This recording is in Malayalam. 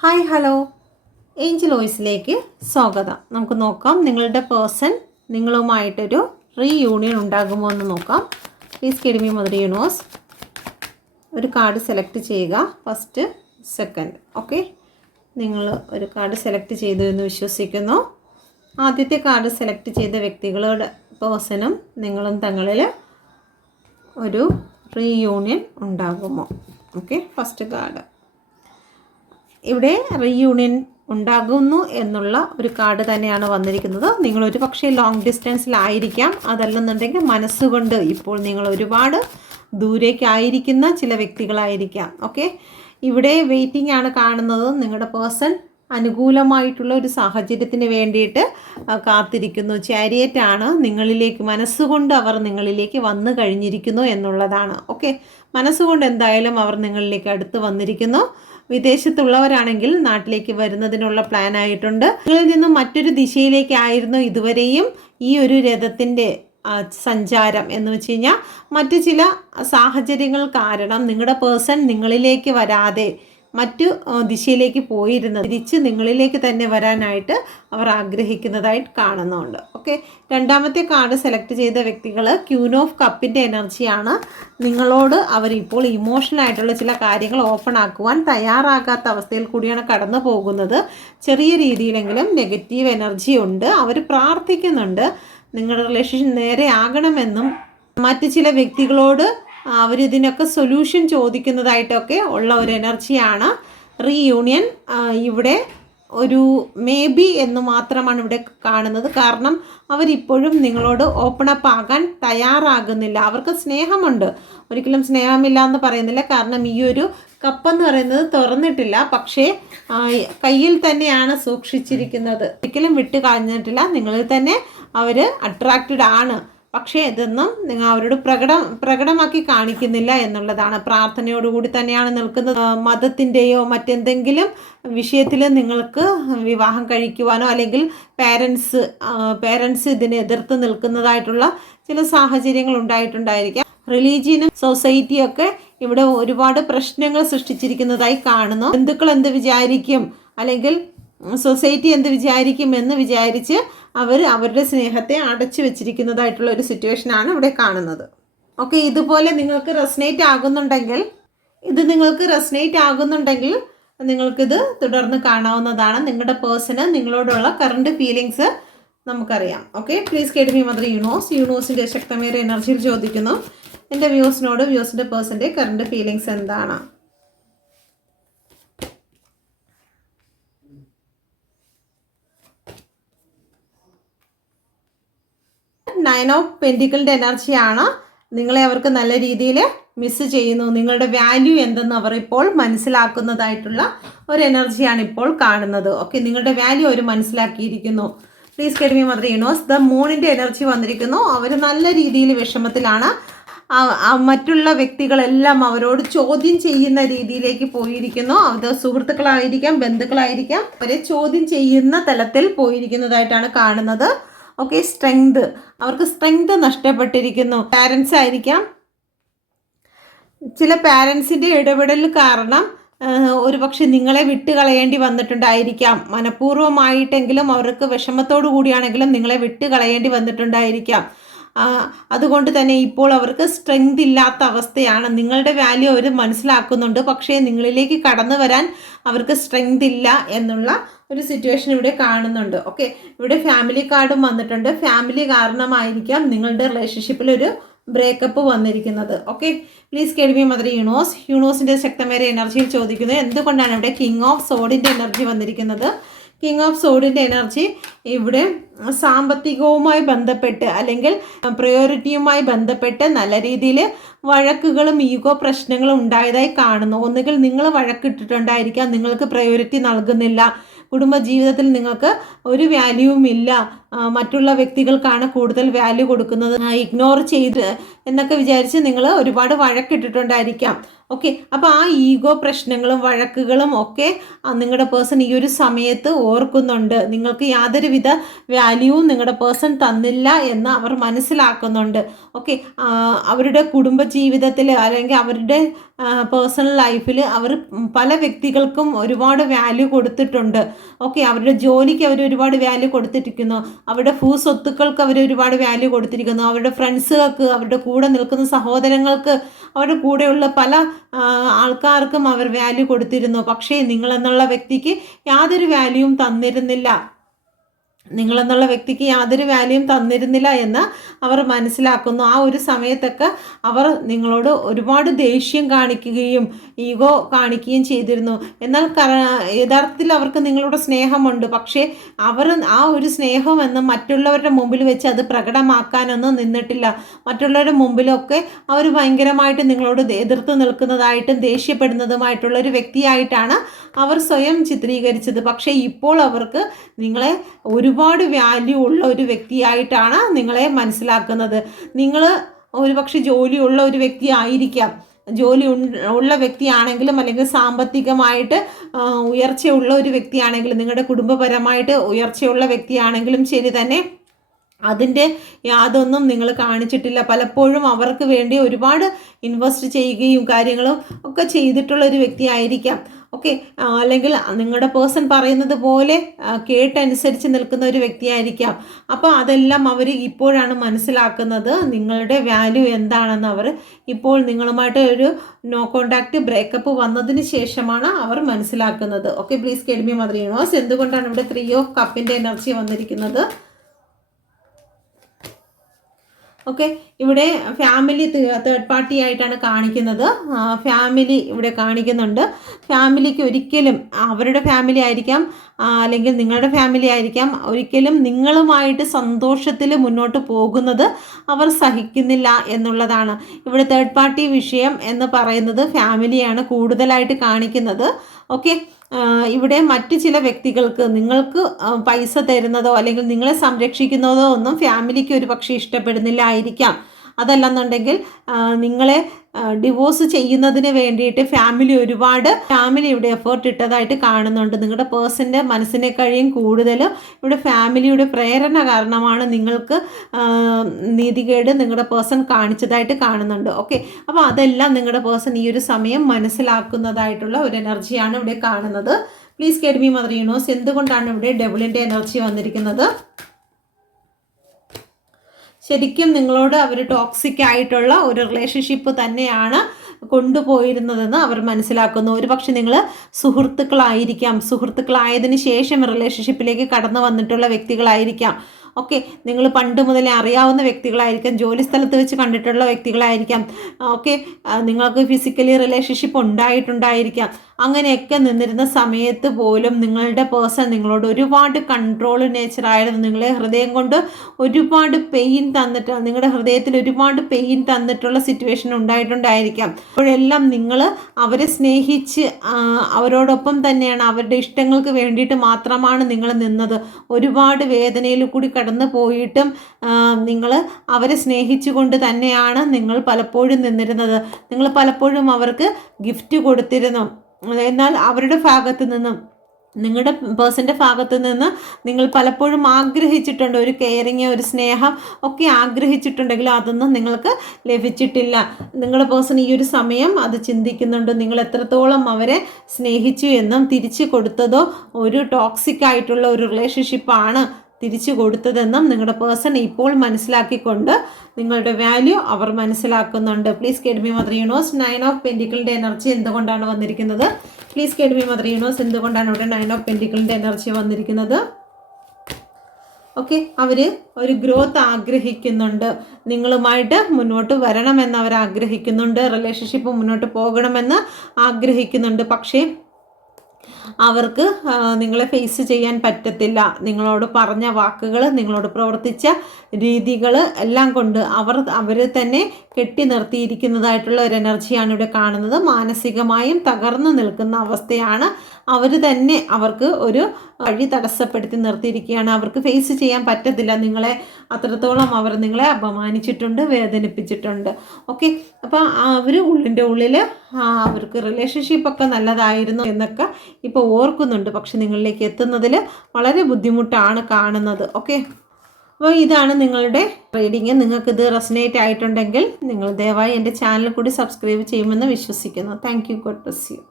ഹായ് ഹലോ, ഏഞ്ചൽ വോയിസിലേക്ക് സ്വാഗതം. നമുക്ക് നോക്കാം നിങ്ങളുടെ പേഴ്സൺ നിങ്ങളുമായിട്ടൊരു റീയൂണിയൻ ഉണ്ടാകുമോ എന്ന് നോക്കാം. Please give me mother universe. ഒരു കാർഡ് സെലക്ട് ചെയ്യുക, ഫസ്റ്റ് സെക്കൻഡ്. ഓക്കെ, നിങ്ങൾ ഒരു കാർഡ് സെലക്ട് ചെയ്തു എന്ന് വിശ്വസിക്കുന്നു. ആദ്യത്തെ കാർഡ് സെലക്ട് ചെയ്ത വ്യക്തികളുടെ പേഴ്സണും നിങ്ങളും തങ്ങളിൽ ഒരു റീയൂണിയൻ ഉണ്ടാകുമോ? Okay, first card. ഇവിടെ റീയൂണിയൻ ഉണ്ടാകുന്നു എന്നുള്ള ഒരു കാർഡ് തന്നെയാണ് വന്നിരിക്കുന്നത്. നിങ്ങളൊരു പക്ഷേ ലോങ് ഡിസ്റ്റൻസിലായിരിക്കാം, അതല്ലെന്നുണ്ടെങ്കിൽ മനസ്സുകൊണ്ട് ഇപ്പോൾ നിങ്ങൾ ഒരുപാട് ദൂരേക്കായിരിക്കുന്ന ചില വ്യക്തികളായിരിക്കാം. ഓക്കെ, ഇവിടെ വെയിറ്റിംഗ് ആണ് കാണുന്നത്. നിങ്ങളുടെ പേഴ്സൺ അനുകൂലമായിട്ടുള്ള ഒരു സാഹചര്യത്തിന് വേണ്ടിയിട്ട് കാത്തിരിക്കുന്നു. ചാരിയറ്റ് ആണ് നിങ്ങളിലേക്ക്, മനസ്സുകൊണ്ട് അവർ നിങ്ങളിലേക്ക് വന്നു കഴിഞ്ഞിരിക്കുന്നു എന്നുള്ളതാണ്. ഓക്കെ, മനസ്സുകൊണ്ട് എന്തായാലും അവർ നിങ്ങളിലേക്ക് അടുത്ത് വന്നിരിക്കുന്നു. വിദേശത്തുള്ളവരാണെങ്കിൽ നാട്ടിലേക്ക് വരുന്നതിനുള്ള പ്ലാൻ ആയിട്ടുണ്ട്. നിങ്ങളിൽ നിന്നും മറ്റൊരു ദിശയിലേക്കായിരുന്നു ഇതുവരെയും ഈ ഒരു രഥത്തിൻ്റെ സഞ്ചാരം എന്ന് വെച്ച് കഴിഞ്ഞാൽ മറ്റു ചില സാഹചര്യങ്ങൾ കാരണം നിങ്ങളുടെ പേഴ്സൺ നിങ്ങളിലേക്ക് വരാതെ മറ്റു ദിശയിലേക്ക് പോയിരുന്നത് തിരിച്ച് നിങ്ങളിലേക്ക് തന്നെ വരാനായിട്ട് അവർ ആഗ്രഹിക്കുന്നതായിട്ട് കാണുന്നുണ്ട്. ഓക്കെ, രണ്ടാമത്തെ കാർഡ് സെലക്ട് ചെയ്ത വ്യക്തികൾ ക്യൂൻ ഓഫ് കപ്പിൻ്റെ എനർജിയാണ്. നിങ്ങളോട് അവരിപ്പോൾ ഇമോഷണൽ ആയിട്ടുള്ള ചില കാര്യങ്ങൾ ഓപ്പൺ ആക്കുവാൻ തയ്യാറാകാത്ത അവസ്ഥയിൽ കൂടിയാണ് കടന്നു പോകുന്നത്. ചെറിയ രീതിയിലെങ്കിലും നെഗറ്റീവ് എനർജി ഉണ്ട്. അവർ പ്രാർത്ഥിക്കുന്നുണ്ട് നിങ്ങളുടെ റിലേഷൻ നേരെ ആകണമെന്നും മറ്റു ചില വ്യക്തികളോട് അവരിതിനൊക്കെ സൊല്യൂഷൻ ചോദിക്കുന്നതായിട്ടൊക്കെ ഉള്ള ഒരു എനർജിയാണ്. റീയൂണിയൻ ഇവിടെ ഒരു മേ ബി എന്ന് മാത്രമാണ് ഇവിടെ കാണുന്നത്. കാരണം അവരിപ്പോഴും നിങ്ങളോട് ഓപ്പൺ അപ്പ് ആകാൻ തയ്യാറാകുന്നില്ല. അവർക്ക് സ്നേഹമുണ്ട്, ഒരിക്കലും സ്നേഹമില്ല എന്ന് പറയുന്നില്ല. കാരണം ഈ ഒരു കപ്പെന്ന് പറയുന്നത് തുറന്നിട്ടില്ല, പക്ഷേ കയ്യിൽ തന്നെയാണ് സൂക്ഷിച്ചിരിക്കുന്നത്. ഒരിക്കലും വിട്ട് കളഞ്ഞിട്ടില്ല. നിങ്ങളിൽ തന്നെ അവർ അട്രാക്റ്റഡ് ആണ്, പക്ഷേ ഇതൊന്നും നിങ്ങൾ അവരോട് പ്രകടമാക്കി കാണിക്കുന്നില്ല എന്നുള്ളതാണ്. പ്രാർത്ഥനയോടുകൂടി തന്നെയാണ് നിൽക്കുന്നത്. മതത്തിൻ്റെയോ മറ്റെന്തെങ്കിലും വിഷയത്തിൽ നിങ്ങൾക്ക് വിവാഹം കഴിക്കുവാനോ അല്ലെങ്കിൽ പേരൻസ് ഇതിനെ എതിർത്ത് നിൽക്കുന്നതായിട്ടുള്ള ചില സാഹചര്യങ്ങൾ ഉണ്ടായിട്ടുണ്ടായിരിക്കാം. റിലീജിയനും സൊസൈറ്റിയൊക്കെ ഇവിടെ ഒരുപാട് പ്രശ്നങ്ങൾ സൃഷ്ടിച്ചിരിക്കുന്നതായി കാണുന്നു. ബന്ധുക്കൾ എന്ത് വിചാരിക്കും അല്ലെങ്കിൽ സൊസൈറ്റി എന്ത് വിചാരിക്കും എന്ന് വിചാരിച്ച് അവരുടെ സ്നേഹത്തെ അടച്ചു വെച്ചിരിക്കുന്നതായിട്ടുള്ള ഒരു സിറ്റുവേഷനാണ് ഇവിടെ കാണുന്നത്. ഓക്കെ, ഇതുപോലെ നിങ്ങൾക്ക് റെസനേറ്റ് ആകുന്നുണ്ടെങ്കിൽ നിങ്ങൾക്കിത് തുടർന്ന് കാണാവുന്നതാണ്. നിങ്ങളുടെ പേഴ്സണ് നിങ്ങളോടുള്ള കറണ്ട് ഫീലിങ്സ് നമുക്കറിയാം. Okay, please give me mother യൂണിവേഴ്സിൻ്റെ ശക്തമേറിയ എനർജിയിൽ ചോദിക്കുന്നു. എൻ്റെ വ്യൂസിൻ്റെ പേഴ്സൻ്റെ കറണ്ട് ഫീലിങ്സ് എന്താണ്? നയൻ ഓഫ് പെൻറ്റിക്കിളിൻ്റെ എനർജിയാണ്. നിങ്ങളെ അവർക്ക് നല്ല രീതിയിൽ മിസ് ചെയ്യുന്നു. നിങ്ങളുടെ വാല്യൂ എന്തെന്ന് അവർ ഇപ്പോൾ മനസ്സിലാക്കുന്നതായിട്ടുള്ള ഒരു എനർജിയാണ് ഇപ്പോൾ കാണുന്നത്. ഓക്കെ, നിങ്ങളുടെ വാല്യൂ അവർ മനസ്സിലാക്കിയിരിക്കുന്നു. Please give me mother universe. The മൂണിൻ്റെ എനർജി വന്നിരിക്കുന്നു. അവർ നല്ല രീതിയിൽ വിഷമത്തിലാണ്. മറ്റുള്ള വ്യക്തികളെല്ലാം അവരോട് ചോദ്യം ചെയ്യുന്ന രീതിയിലേക്ക് പോയിരിക്കുന്നു. അത് സുഹൃത്തുക്കളായിരിക്കാം, ബന്ധുക്കളായിരിക്കാം, അവരെ ചോദ്യം ചെയ്യുന്ന തലത്തിൽ പോയിരിക്കുന്നതായിട്ടാണ് കാണുന്നത്. ഓക്കെ, അവർക്ക് സ്ട്രെങ്ത് നഷ്ടപ്പെട്ടിരിക്കുന്നു. പാരൻസ് ആയിരിക്കാം, ചില പാരൻസിൻ്റെ ഇടപെടൽ കാരണം ഒരുപക്ഷെ നിങ്ങളെ വിട്ടുകളയേണ്ടി വന്നിട്ടുണ്ടായിരിക്കാം. മനഃപൂർവ്വമായിട്ടെങ്കിലും അവർക്ക് വിഷമത്തോടു കൂടിയാണെങ്കിലും നിങ്ങളെ വിട്ടുകളയേണ്ടി വന്നിട്ടുണ്ടായിരിക്കാം. അതുകൊണ്ട് തന്നെ ഇപ്പോൾ അവർക്ക് സ്ട്രെങ്ത് ഇല്ലാത്ത അവസ്ഥയാണ്. നിങ്ങളുടെ വാല്യൂ അവർ മനസ്സിലാക്കുന്നുണ്ട്, പക്ഷേ നിങ്ങളിലേക്ക് കടന്നു വരാൻ അവർക്ക് സ്ട്രെങ്ത് ഇല്ല എന്നുള്ള ഒരു സിറ്റുവേഷൻ ഇവിടെ കാണുന്നുണ്ട്. ഓക്കെ, ഇവിടെ ഫാമിലി കാർഡും വന്നിട്ടുണ്ട്. ഫാമിലി കാരണമായിരിക്കാം നിങ്ങളുടെ റിലേഷൻഷിപ്പിൽ ഒരു ബ്രേക്കപ്പ് വന്നിരിക്കുന്നത്. Okay, please give me mother യൂണിവേഴ്സിൻ്റെ ശക്തമേറിയ എനർജിയിൽ ചോദിക്കുന്നത് എന്തുകൊണ്ടാണ് ഇവിടെ കിങ് ഓഫ് സോഡിൻ്റെ എനർജി വന്നിരിക്കുന്നത്? കിങ് ഓഫ് സോഡിൻ്റെ എനർജി ഇവിടെ സാമ്പത്തികവുമായി ബന്ധപ്പെട്ട് അല്ലെങ്കിൽ പ്രയോറിറ്റിയുമായി ബന്ധപ്പെട്ട് നല്ല രീതിയിൽ വഴക്കുകളും ഈഗോ പ്രശ്നങ്ങളും ഉണ്ടായതായി കാണുന്നു. ഒന്നുകിൽ നിങ്ങൾ വഴക്കിട്ടിട്ടുണ്ടായിരിക്കാം, നിങ്ങൾക്ക് പ്രയോറിറ്റി നൽകുന്നില്ല, കുടുംബജീവിതത്തിൽ നിങ്ങൾക്ക് ഒരു വാല്യൂവും ഇല്ല, മറ്റുള്ള വ്യക്തികൾക്കാണ് കൂടുതൽ വാല്യൂ കൊടുക്കുന്നത്, ഇഗ്നോർ ചെയ്ത് എന്നൊക്കെ വിചാരിച്ച് നിങ്ങൾ ഒരുപാട് വഴക്കിട്ടിട്ടുണ്ടായിരിക്കാം. ഓക്കെ, അപ്പോൾ ആ ഈഗോ പ്രശ്നങ്ങളും വഴക്കുകളും ഒക്കെ നിങ്ങളുടെ പേഴ്സൺ ഈ ഒരു സമയത്ത് ഓർക്കുന്നുണ്ട്. നിങ്ങൾക്ക് യാതൊരുവിധ വാല്യൂവും നിങ്ങളുടെ പേഴ്സൺ തന്നില്ല എന്ന് അവർ മനസ്സിലാക്കുന്നുണ്ട്. ഓക്കെ, അവരുടെ കുടുംബ ജീവിതത്തിൽ അല്ലെങ്കിൽ അവരുടെ പേഴ്സണൽ ലൈഫിൽ അവർ പല വ്യക്തികൾക്കും ഒരുപാട് വാല്യൂ കൊടുത്തിട്ടുണ്ട്. ഓക്കെ, അവരുടെ ജോലിക്ക് അവർ ഒരുപാട് വാല്യൂ കൊടുത്തിരിക്കുന്നു, അവരുടെ സ്വത്തുക്കൾക്ക് അവർ ഒരുപാട് വാല്യൂ കൊടുത്തിരിക്കുന്നു, അവരുടെ ഫ്രണ്ട്സുകൾക്ക്, അവരുടെ കൂടെ നിൽക്കുന്ന സഹോദരങ്ങൾക്ക്, അവരുടെ കൂടെയുള്ള പല ആൾക്കാർക്കും അവർ വാല്യൂ കൊടുത്തിരുന്നു. പക്ഷേ നിങ്ങളെന്നുള്ള വ്യക്തിക്ക് യാതൊരു വാല്യൂവും തന്നിരുന്നില്ല, നിങ്ങളെന്നുള്ള വ്യക്തിക്ക് യാതൊരു വാല്യൂയും തന്നിരുന്നില്ല എന്ന് അവർ മനസ്സിലാക്കുന്നു. ആ ഒരു സമയത്തൊക്കെ അവർ നിങ്ങളോട് ഒരുപാട് ദേഷ്യം കാണിക്കുകയും ഈഗോ കാണിക്കുകയും ചെയ്തിരുന്നു. എന്നാൽ യഥാർത്ഥത്തിൽ അവർക്ക് നിങ്ങളോട് സ്നേഹമുണ്ട്. പക്ഷേ അവർ ആ ഒരു സ്നേഹമെന്ന് മറ്റുള്ളവരുടെ മുമ്പിൽ വെച്ച് അത് പ്രകടമാക്കാനൊന്നും നിന്നിട്ടില്ല. മറ്റുള്ളവരുടെ മുമ്പിലൊക്കെ അവർ ഭയങ്കരമായിട്ട് നിങ്ങളോട് എതിർത്ത് നിൽക്കുന്നതായിട്ടും ദേഷ്യപ്പെടുന്നതുമായിട്ടുള്ള ഒരു വ്യക്തിയായിട്ടാണ് അവർ സ്വയം ചിത്രീകരിച്ചത്. പക്ഷേ ഇപ്പോൾ അവർക്ക് നിങ്ങളെ ഒരുപാട് വാല്യൂ ഉള്ള ഒരു വ്യക്തിയായിട്ടാണ് നിങ്ങളെ മനസ്സിലാക്കുന്നത്. നിങ്ങൾ ഒരുപക്ഷെ ജോലിയുള്ള ഒരു വ്യക്തി ആയിരിക്കാം, ജോലി ഉള്ള വ്യക്തിയാണെങ്കിലും അല്ലെങ്കിൽ സാമ്പത്തികമായിട്ട് ഉയർച്ചയുള്ള ഒരു വ്യക്തിയാണെങ്കിലും നിങ്ങളുടെ കുടുംബപരമായിട്ട് ഉയർച്ചയുള്ള വ്യക്തിയാണെങ്കിലും ശരി തന്നെ, അതിൻ്റെ യാതൊന്നും നിങ്ങൾ കാണിച്ചിട്ടില്ല. പലപ്പോഴും അവർക്ക് വേണ്ടി ഒരുപാട് ഇൻവെസ്റ്റ് ചെയ്യുകയും കാര്യങ്ങളും ഒക്കെ ചെയ്തിട്ടുള്ള ഒരു വ്യക്തിയായിരിക്കാം. ഓക്കെ, അല്ലെങ്കിൽ നിങ്ങളുടെ പേഴ്സൺ പറയുന്നത് പോലെ കേട്ടനുസരിച്ച് നിൽക്കുന്ന ഒരു വ്യക്തിയായിരിക്കാം. അപ്പോൾ അതെല്ലാം അവർ ഇപ്പോഴാണ് മനസ്സിലാക്കുന്നത്, നിങ്ങളുടെ വാല്യൂ എന്താണെന്ന്. അവർ ഇപ്പോൾ നിങ്ങളുമായിട്ട് ഒരു നോ കോണ്ടാക്ട് ബ്രേക്കപ്പ് വന്നതിന് ശേഷമാണ് അവർ മനസ്സിലാക്കുന്നത്. Okay, please get me mother universe. എന്തുകൊണ്ടാണ് ഇവിടെ 3 ഓഫ് കപ്പിൻ്റെ എനർജി വന്നിരിക്കുന്നത്? ഓക്കെ, ഇവിടെ ഫാമിലി തേർഡ് പാർട്ടി ആയിട്ടാണ് കാണിക്കുന്നത്. ഫാമിലി ഇവിടെ കാണിക്കുന്നുണ്ട്. ഫാമിലിക്ക് ഒരിക്കലും, അവരുടെ ഫാമിലി ആയിരിക്കാം അല്ലെങ്കിൽ നിങ്ങളുടെ ഫാമിലി ആയിരിക്കാം, ഒരിക്കലും നിങ്ങളുമായിട്ട് സന്തോഷത്തിൽ മുന്നോട്ട് പോകുന്നത് അവർ സഹിക്കുന്നില്ല എന്നുള്ളതാണ്. ഇവിടെ തേർഡ് പാർട്ടി വിഷയം എന്ന് പറയുന്നത് ഫാമിലിയാണ് കൂടുതലായിട്ട് കാണിക്കുന്നത്. ഓക്കെ, ഇവിടെ മറ്റ് ചില വ്യക്തികൾക്ക് നിങ്ങൾക്ക് പൈസ തരുന്നതോ അല്ലെങ്കിൽ നിങ്ങളെ സംരക്ഷിക്കുന്നതോ ഒന്നും ഫാമിലിക്ക് ഒരു പക്ഷേ ഇഷ്ടപ്പെടുന്നില്ല ആയിരിക്കാം. അതല്ലെന്നുണ്ടെങ്കിൽ നിങ്ങളെ ഡിവോഴ്സ് ചെയ്യുന്നതിന് വേണ്ടിയിട്ട് ഫാമിലി ഇവിടെ എഫേർട്ട് ഇട്ടതായിട്ട് കാണുന്നുണ്ട്. നിങ്ങളുടെ പേഴ്സൻ്റെ മനസ്സിനെ കഴിയും കൂടുതലും ഇവിടെ ഫാമിലിയുടെ പ്രേരണ കാരണമാണ് നിങ്ങൾക്ക് നീതികേട് നിങ്ങളുടെ പേഴ്സൺ കാണിച്ചതായിട്ട് കാണുന്നുണ്ട്. ഓക്കെ, അപ്പോൾ അതെല്ലാം നിങ്ങളുടെ പേഴ്സൺ ഈ ഒരു സമയം മനസ്സിലാക്കുന്നതായിട്ടുള്ള ഒരു എനർജിയാണ് ഇവിടെ കാണുന്നത്. Please get me mother universe. എന്തുകൊണ്ടാണ് ഇവിടെ ഡബിളിൻ്റെ എനർജി വന്നിരിക്കുന്നത്? ശരിക്കും നിങ്ങളോട് അവർ ടോക്സിക് ആയിട്ടുള്ള ഒരു റിലേഷൻഷിപ്പ് തന്നെയാണ് കൊണ്ടുപോയിരുന്നതെന്ന് അവർ മനസ്സിലാക്കുന്നു. ഒരുപക്ഷെ നിങ്ങൾ സുഹൃത്തുക്കളായതിന് ശേഷം റിലേഷൻഷിപ്പിലേക്ക് കടന്നു വന്നിട്ടുള്ള വ്യക്തികളായിരിക്കാം. ഓക്കെ, നിങ്ങൾ പണ്ട് മുതലേ അറിയാവുന്ന വ്യക്തികളായിരിക്കാം, ജോലി സ്ഥലത്ത് വെച്ച് കണ്ടിട്ടുള്ള വ്യക്തികളായിരിക്കാം. ഓക്കെ, നിങ്ങൾക്ക് ഫിസിക്കലി റിലേഷൻഷിപ്പ് ഉണ്ടായിട്ടുണ്ടായിരിക്കാം. അങ്ങനെയൊക്കെ നിന്നിരുന്ന സമയത്ത് പോലും നിങ്ങളുടെ പേഴ്സൺ നിങ്ങളോട് ഒരുപാട് കൺട്രോൾ നേച്ചറായിരുന്നു. നിങ്ങളെ ഹൃദയം കൊണ്ട് ഒരുപാട് പെയിൻ തന്നിട്ട്, നിങ്ങളുടെ ഹൃദയത്തിൽ ഒരുപാട് പെയിൻ തന്നിട്ടുള്ള സിറ്റുവേഷൻ ഉണ്ടായിട്ടുണ്ടായിരിക്കാം. അപ്പോഴെല്ലാം നിങ്ങൾ അവരെ സ്നേഹിച്ച് അവരോടൊപ്പം തന്നെയാണ്, അവരുടെ ഇഷ്ടങ്ങൾക്ക് വേണ്ടിയിട്ട് മാത്രമാണ് നിങ്ങൾ നിന്നത്. ഒരുപാട് വേദനയിൽ കൂടി കടന്നു പോയിട്ടും നിങ്ങൾ അവരെ സ്നേഹിച്ചുകൊണ്ട് തന്നെയാണ് നിങ്ങൾ പലപ്പോഴും നിന്നിരുന്നത്. നിങ്ങൾ പലപ്പോഴും അവർക്ക് ഗിഫ്റ്റ് കൊടുത്തിരുന്നു. എന്നാൽ അവരുടെ ഭാഗത്ത് നിന്നും, നിങ്ങളുടെ പേഴ്സൻ്റെ ഭാഗത്ത് നിന്ന് നിങ്ങൾ പലപ്പോഴും ആഗ്രഹിച്ചിട്ടുണ്ട്, ഒരു കെയറിങ്, ഒരു സ്നേഹം ഒക്കെ ആഗ്രഹിച്ചിട്ടുണ്ടെങ്കിലും അതൊന്നും നിങ്ങൾക്ക് ലഭിച്ചിട്ടില്ല. നിങ്ങളുടെ പേഴ്സൺ ഈ ഒരു സമയം അത് ചിന്തിക്കുന്നുണ്ട്. നിങ്ങൾ എത്രത്തോളം അവരെ സ്നേഹിച്ചു എന്നും തിരിച്ചു കൊടുത്തതോ ഒരു ടോക്സിക് ആയിട്ടുള്ള ഒരു റിലേഷൻഷിപ്പാണ് തിരിച്ചു കൊടുത്തതെന്നും നിങ്ങളുടെ പേഴ്സൺ ഇപ്പോൾ മനസ്സിലാക്കിക്കൊണ്ട് നിങ്ങളുടെ വാല്യൂ അവർ മനസ്സിലാക്കുന്നുണ്ട്. Please get me mother universe. 9 of പെൻറ്റിക്കിളിൻ്റെ എനർജി എന്തുകൊണ്ടാണ് വന്നിരിക്കുന്നത്? Please get me mother universe. എന്തുകൊണ്ടാണ് ഇവിടെ 9 ഓഫ് പെൻറ്റിക്കിളിൻ്റെ എനർജി വന്നിരിക്കുന്നത്? ഓക്കെ, അവർ ഒരു ഗ്രോത്ത് ആഗ്രഹിക്കുന്നുണ്ട്, നിങ്ങളുമായിട്ട് മുന്നോട്ട് വരണമെന്ന് അവർ ആഗ്രഹിക്കുന്നുണ്ട്, റിലേഷൻഷിപ്പ് മുന്നോട്ട് പോകണമെന്ന് ആഗ്രഹിക്കുന്നുണ്ട്. പക്ഷേ അവർക്ക് നിങ്ങളെ ഫേസ് ചെയ്യാൻ പറ്റത്തില്ല. നിങ്ങളോട് പറഞ്ഞ വാക്കുകൾ, നിങ്ങളോട് പ്രവർത്തിച്ച രീതികൾ എല്ലാം കൊണ്ട് അവർ തന്നെ കെട്ടി നിർത്തിയിരിക്കുന്നതായിട്ടുള്ള ഒരു എനർജിയാണ് ഇവിടെ കാണുന്നത്. മാനസികമായും തകർന്നു നിൽക്കുന്ന അവസ്ഥയാണ്. അവർ തന്നെ അവർക്ക് ഒരു വഴി തടസ്സപ്പെടുത്തി നിർത്തിയിരിക്കുകയാണ്. അവർക്ക് ഫേസ് ചെയ്യാൻ പറ്റത്തില്ല. നിങ്ങളെ അത്രത്തോളം അവർ നിങ്ങളെ അപമാനിച്ചിട്ടുണ്ട്, വേദനിപ്പിച്ചിട്ടുണ്ട്. ഓക്കെ, അപ്പോൾ അവർ ഉള്ളിൻ്റെ ഉള്ളിൽ അവർക്ക് റിലേഷൻഷിപ്പൊക്കെ നല്ലതായിരുന്നു എന്നൊക്കെ ഇപ്പോൾ ഓർക്കുന്നുണ്ട്. പക്ഷെ നിങ്ങളിലേക്ക് എത്തുന്നതിൽ വളരെ ബുദ്ധിമുട്ടാണ് കാണുന്നത്. ഓക്കെ, അപ്പോൾ ഇതാണ് നിങ്ങളുടെ റീഡിങ്. നിങ്ങൾക്കിത് റെസനേറ്റ് ആയിട്ടുണ്ടെങ്കിൽ നിങ്ങൾ ദയവായി എൻ്റെ ചാനൽ കൂടി സബ്സ്ക്രൈബ് ചെയ്യുമെന്ന് വിശ്വസിക്കുന്നു. Thank you. God bless you.